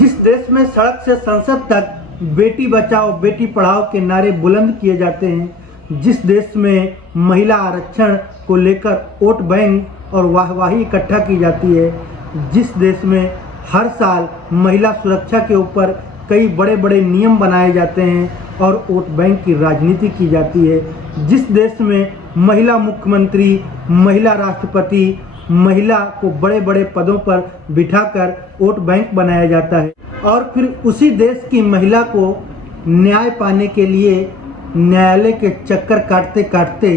जिस देश में सड़क से संसद तक बेटी बचाओ बेटी पढ़ाओ के नारे बुलंद किए जाते हैं, जिस देश में महिला आरक्षण को लेकर वोट बैंक और वाहवाही इकट्ठा की जाती है, जिस देश में हर साल महिला सुरक्षा के ऊपर कई बड़े बड़े नियम बनाए जाते हैं और वोट बैंक की राजनीति की जाती है, जिस देश में महिला मुख्यमंत्री, महिला राष्ट्रपति, महिला को बड़े बड़े पदों पर बिठाकर वोट बैंक बनाया जाता है और फिर उसी देश की महिला को न्याय पाने के लिए न्यायालय के चक्कर काटते काटते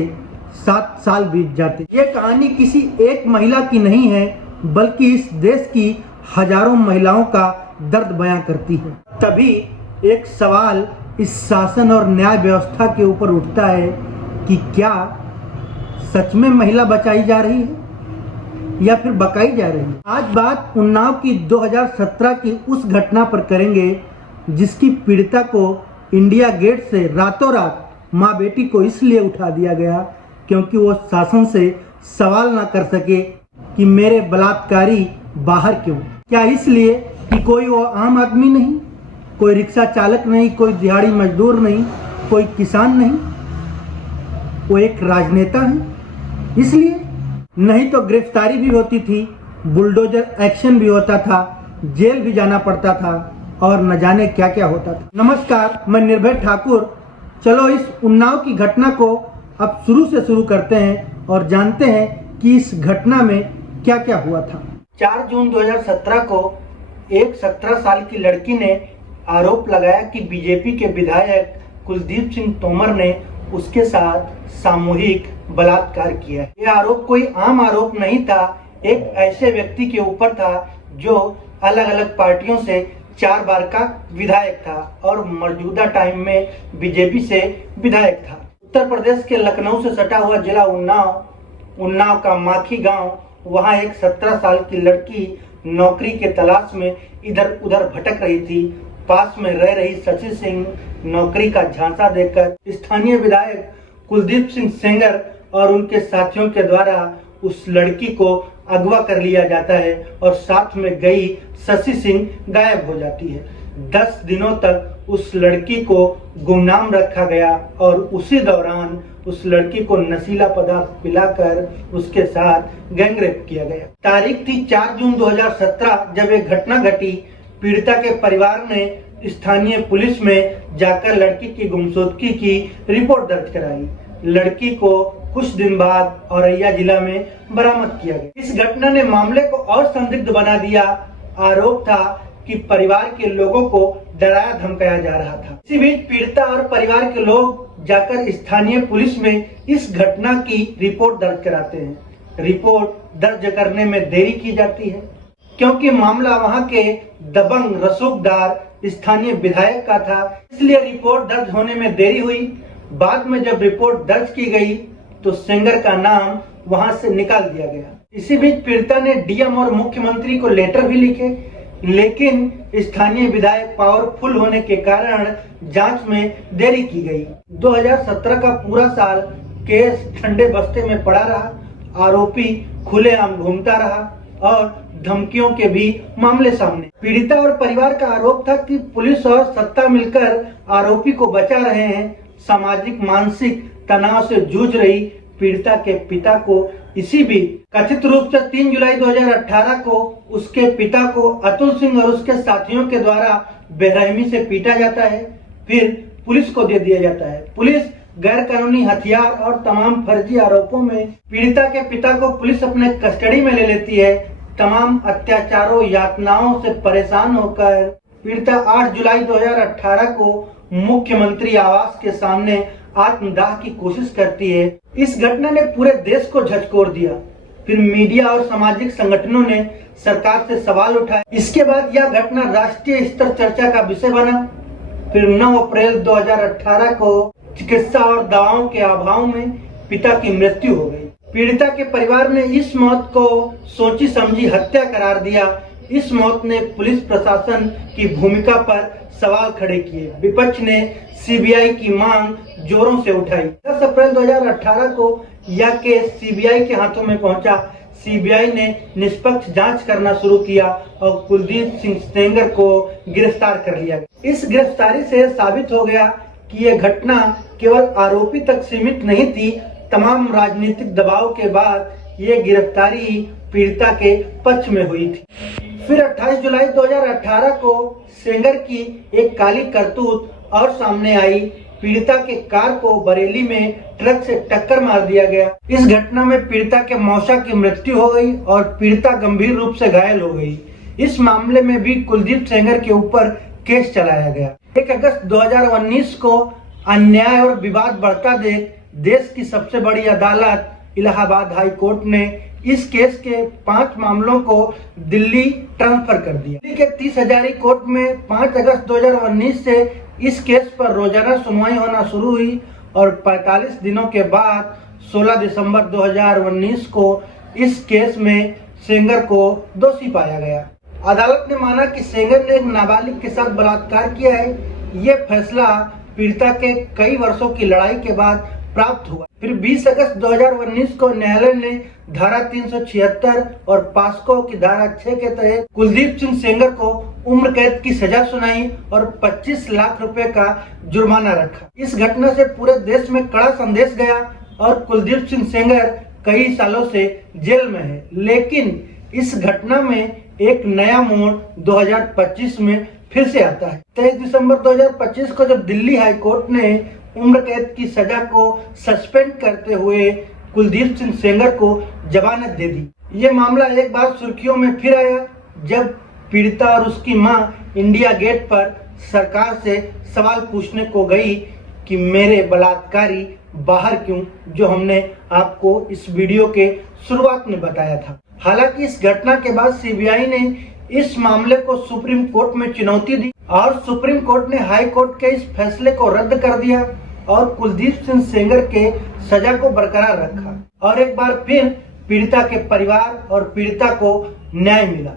7 साल बीत जाते। ये कहानी किसी एक महिला की नहीं है, बल्कि इस देश की हजारों महिलाओं का दर्द बयां करती है। तभी एक सवाल इस शासन और न्याय व्यवस्था के ऊपर उठता है कि क्या सच में महिला बचाई जा रही है या फिर बकाई जा रही है। आज बात उन्नाव की 2017 की उस घटना पर करेंगे जिसकी पीड़िता को इंडिया गेट से रातों रात माँ बेटी को इसलिए उठा दिया गया क्योंकि वो शासन से सवाल ना कर सके कि मेरे बलात्कारी बाहर क्यों। क्या इसलिए कि कोई वो आम आदमी नहीं, कोई रिक्शा चालक नहीं, कोई दिहाड़ी मजदूर नहीं, कोई किसान नहीं, वो एक राजनेता है इसलिए? नहीं तो गिरफ्तारी भी होती थी, बुलडोजर एक्शन भी होता था, जेल भी जाना पड़ता था और न जाने क्या क्या होता था। नमस्कार, मैं निर्भय ठाकुर। चलो इस उन्नाव की घटना को अब शुरू से शुरू करते हैं और जानते हैं कि इस घटना में क्या क्या हुआ था। 4 जून 2017 को एक 17 साल की लड़की ने आरोप लगाया कि बीजेपी के विधायक कुलदीप सिंह तोमर ने उसके साथ सामूहिक बलात्कार किया। यह आरोप कोई आम आरोप नहीं था, एक ऐसे व्यक्ति के ऊपर था जो अलग अलग पार्टियों से 4 बार का विधायक था और मौजूदा टाइम में बीजेपी से विधायक था। उत्तर प्रदेश के लखनऊ से सटा हुआ जिला उन्नाव का माखी गांव, वहां एक 17 साल की लड़की नौकरी के तलाश में इधर उधर भटक रही थी। पास में रह रही शशि सिंह नौकरी का झांसा देकर स्थानीय विधायक कुलदीप सिंह सेंगर और उनके साथियों के द्वारा उस लड़की को अगवा कर लिया जाता है और साथ में गई शशि सिंह गायब हो जाती है। 10 दिनों तक उस लड़की को गुमनाम रखा गया और उसी दौरान उस लड़की को नशीला पदार्थ पिलाकर उसके साथ गैंगरेप किया गया। तारीख थी 4 जून 2017 जब एक घटना घटी। पीड़िता के परिवार ने स्थानीय पुलिस में जाकर लड़की की गुमशुदगी की रिपोर्ट दर्ज कराई। लड़की को कुछ दिन बाद औरैया जिला में बरामद किया गया। इस घटना ने मामले को और संदिग्ध बना दिया। आरोप था कि परिवार के लोगों को डराया धमकाया जा रहा था। इसी बीच पीड़िता और परिवार के लोग जाकर स्थानीय पुलिस में इस घटना की रिपोर्ट दर्ज कराते हैं। रिपोर्ट दर्ज करने में देरी की जाती है क्योंकि मामला वहां के दबंग रसूखदार स्थानीय विधायक का था, इसलिए रिपोर्ट दर्ज होने में देरी हुई। बाद में जब रिपोर्ट दर्ज की गई तो सेंगर का नाम वहां से निकाल दिया गया। इसी बीच पीड़िता ने डीएम और मुख्यमंत्री को लेटर भी लिखे, लेकिन स्थानीय विधायक पावरफुल होने के कारण जांच में देरी की गई। 2017 का पूरा साल केस ठंडे बस्ते में पड़ा रहा। आरोपी खुलेआम घूमता रहा और धमकियों के भी मामले सामने। पीड़िता और परिवार का आरोप था कि पुलिस और सत्ता मिलकर आरोपी को बचा रहे हैं। सामाजिक मानसिक तनाव से जूझ रही पीड़िता के पिता को इसी बीच कथित रूप से 3 जुलाई 2018 को उसके पिता को अतुल सिंह और उसके साथियों के द्वारा बेरहमी से पीटा जाता है, फिर पुलिस को दे दिया जाता है। पुलिस गैर कानूनी हथियार और तमाम फर्जी आरोपों में पीड़िता के पिता को पुलिस अपने कस्टडी में ले लेती है। तमाम अत्याचारों यातनाओं से परेशान होकर पीड़िता 8 जुलाई 2018 को मुख्यमंत्री आवास के सामने आत्मदाह की कोशिश करती है। इस घटना ने पूरे देश को झकझोर दिया। फिर मीडिया और सामाजिक संगठनों ने सरकार से सवाल उठाए। इसके बाद यह घटना राष्ट्रीय स्तर चर्चा का विषय बना। फिर 9 अप्रैल 2018 को चिकित्सा और दवाओं के अभाव में पिता की मृत्यु हो गई। पीड़िता के परिवार ने इस मौत को सोची समझी हत्या करार दिया। इस मौत ने पुलिस प्रशासन की भूमिका पर सवाल खड़े किए। विपक्ष ने सीबीआई की मांग जोरों से उठाई। 10 अप्रैल 2018 को यह केस सीबीआई के हाथों में पहुंचा। सीबीआई ने निष्पक्ष जांच करना शुरू किया और कुलदीप सिंह सेंगर को गिरफ्तार कर लिया। इस गिरफ्तारी से साबित हो गया कि यह घटना केवल आरोपी तक सीमित नहीं थी। तमाम राजनीतिक दबाव के बाद ये गिरफ्तारी पीड़िता के पक्ष में हुई थी। फिर 28 जुलाई 2018 को सेंगर की एक काली करतूत और सामने आई। पीड़िता के कार को बरेली में ट्रक से टक्कर मार दिया गया। इस घटना में पीड़िता के मौसा की मृत्यु हो गई और पीड़िता गंभीर रूप से घायल हो गई। इस मामले में भी कुलदीप सेंगर के ऊपर केस चलाया गया। 1 अगस्त 2019 को अन्याय और विवाद बढ़ता देख देश की सबसे बड़ी अदालत इलाहाबाद हाई कोर्ट ने इस केस के 5 मामलों को दिल्ली ट्रांसफर कर दिया। दिल्ली के 30 हजारी कोर्ट में 5 अगस्त 2019 से इस केस पर रोजाना सुनवाई होना शुरू हुई और 45 दिनों के बाद 16 दिसंबर 2019 को इस केस में सेंगर को दोषी पाया गया। अदालत ने माना कि सेंगर ने एक नाबालिग के साथ बलात्कार किया है। ये फैसला पीड़िता के कई वर्षों की लड़ाई के बाद प्राप्त हुआ। फिर 20 अगस्त 2019 को न्यायालय ने धारा 376 और पास्को की धारा 6 के तहत कुलदीप सिंह सेंगर को उम्र कैद की सजा सुनाई और 25 लाख रुपए का जुर्माना रखा। इस घटना से पूरे देश में कड़ा संदेश गया और कुलदीप सिंह सेंगर कई सालों से जेल में है। लेकिन इस घटना में एक नया मोड़ 2025 में फिर से आता है। 23 दिसंबर 2025 को जब दिल्ली हाई कोर्ट ने उम्र कैद की सजा को सस्पेंड करते हुए कुलदीप सिंह सेंगर को जमानत दे दी। ये मामला एक बार सुर्खियों में फिर आया जब पीड़िता और उसकी मां इंडिया गेट पर सरकार से सवाल पूछने को गई कि मेरे बलात्कारी बाहर क्यों, जो हमने आपको इस वीडियो के शुरुआत में बताया था। हालांकि इस घटना के बाद सीबीआई ने इस मामले को सुप्रीम कोर्ट में चुनौती दी और सुप्रीम कोर्ट ने हाई कोर्ट के इस फैसले को रद्द कर दिया और कुलदीप सिंह सेंगर के सजा को बरकरार रखा और एक बार फिर पीड़िता के परिवार और पीड़िता को न्याय मिला।